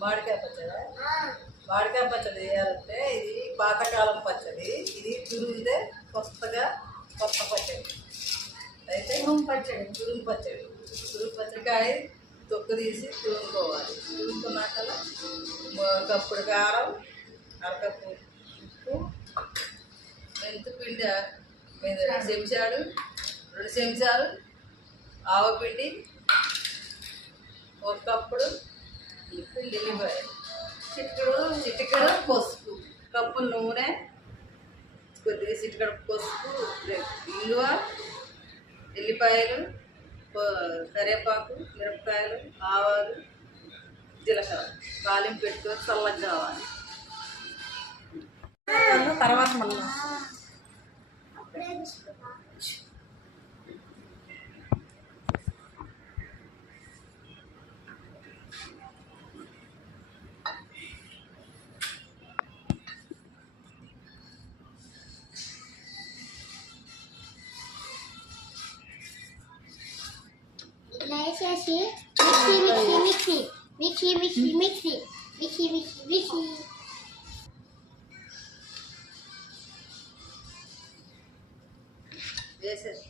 మామిడికాయ పచ్చడి. మామిడికాయ పచ్చడి చేయాలంటే ఇది పాతకాలం పచ్చడి. ఇది తురుముదే కొత్తగా కొత్త పచ్చడి. అయితే తురుము పచ్చడికాయ తొక్కు తీసి తురుముకోవాలి. తురుముకున్నాక కప్పుడు కారం, అరకప్పు ఉప్పు, మెంతిపిండి 2 చెంచాలు ఆవపిండి, 1 కప్పుడు ఎల్లిపాయ, చిటికెడు పసుపు, కప్పు నూనె, కొద్దిగా చిటికెడు పసుపు, ఇంగువ, ఎల్లిపాయలు, కరివేపాకు, మిరపకాయలు, ఆవాలు, జీలకర్ర తాలింపు పెట్టుకొని చల్లగా కావాలి. తర్వాత మళ్ళీ చేసి మిక్సీ వేసేది.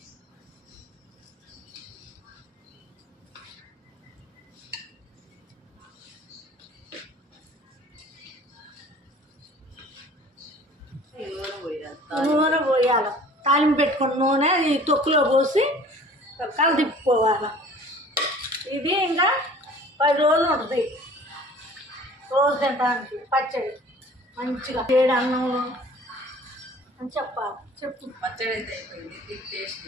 నూనె పోయాలి. తాలింపు పెట్టుకున్న నూనె ఈ తొక్కులో పోసి కలు తిప్పుకోవాలి. ఇది ఇంకా 10 రోజులు ఉంటుంది రోజు తినడానికి పచ్చడి. మంచిగా వేడి అన్నంలో అని చెప్పాలి. చెప్పు. పచ్చడి అయితే అయిపోయింది. టేస్ట్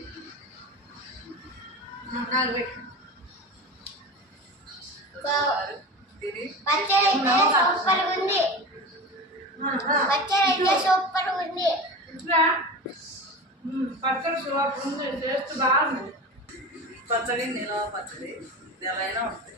నాకు పెట్టు. పచ్చడి సూపర్ ఉంది. టేస్ట్ బాగుంది. పచ్చడి నిలవ పచ్చడి ఎలా అయినా ఉంటుంది.